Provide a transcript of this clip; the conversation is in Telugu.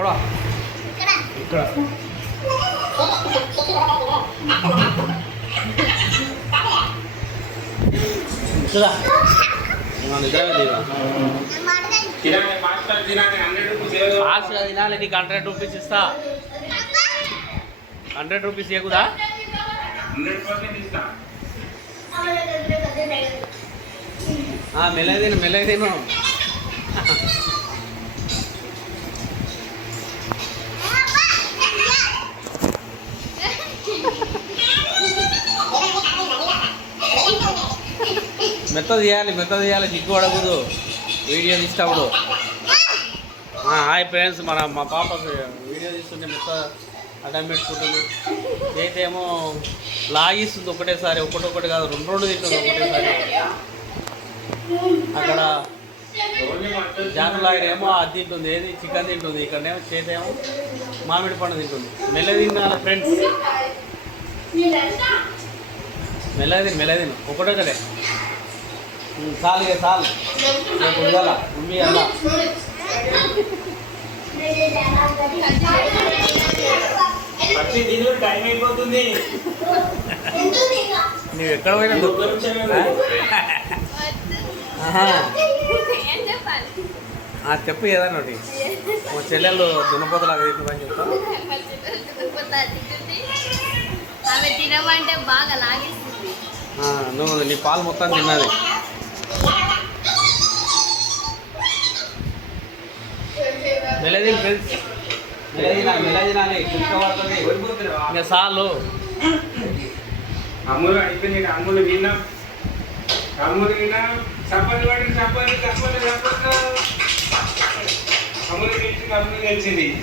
ఇక్కడ ఇక్కడ ఫాస్ట్గా తినాలి. నీకు 100 రూపీస్ ఇస్తా. 100 రూపీస్ ఇవ్వకుదా? మెల్లదిను మెల్లదిను. మెత్త తీయాలి దిక్కు పడకూడదు వీడియో తీసేటప్పుడు. హాయ్ ఫ్రెండ్స్, మా పాప వీడియో తీస్తుంటే మెత్త అడ్డం పెట్టుకుంటుంది. చేతి ఏమో లాగిస్తుంది ఒకటేసారి, ఒకటి కాదు రెండు తింటుంది ఒకటేసారి. అక్కడ జానులాయర్ ఏమో అది తింటుంది, ఏది చికెన్ తింటుంది. ఇక్కడనేమో చేతి ఏమో మామిడి పండు తింటుంది. మెల్లది తినాలి ఫ్రెండ్స్, మెల్లది ఒకటొకటే చాలు. ఇక చాలు ఉడగాల ఉమ్మి అలా. టైం అయిపోతుంది. నువ్వు ఎక్కడ పోయినా చెప్పు ఏదన్నా ఒకటి. మా చెల్లెళ్ళు దున్నపోతలాగా తింటుందని చెప్తా. నువ్వు నీ పాలు మొత్తం తిన్నది. మెల్లది ఫ్రెండ్స్, మెల్లదినాలి చూసుకోవాలి. ఇంకా చాలు. అమ్ములు అయిపోయింది. అమ్ములు విన్నా చప్పట్లు పడి చప్పట్లు అమ్ములు తెలిసింది.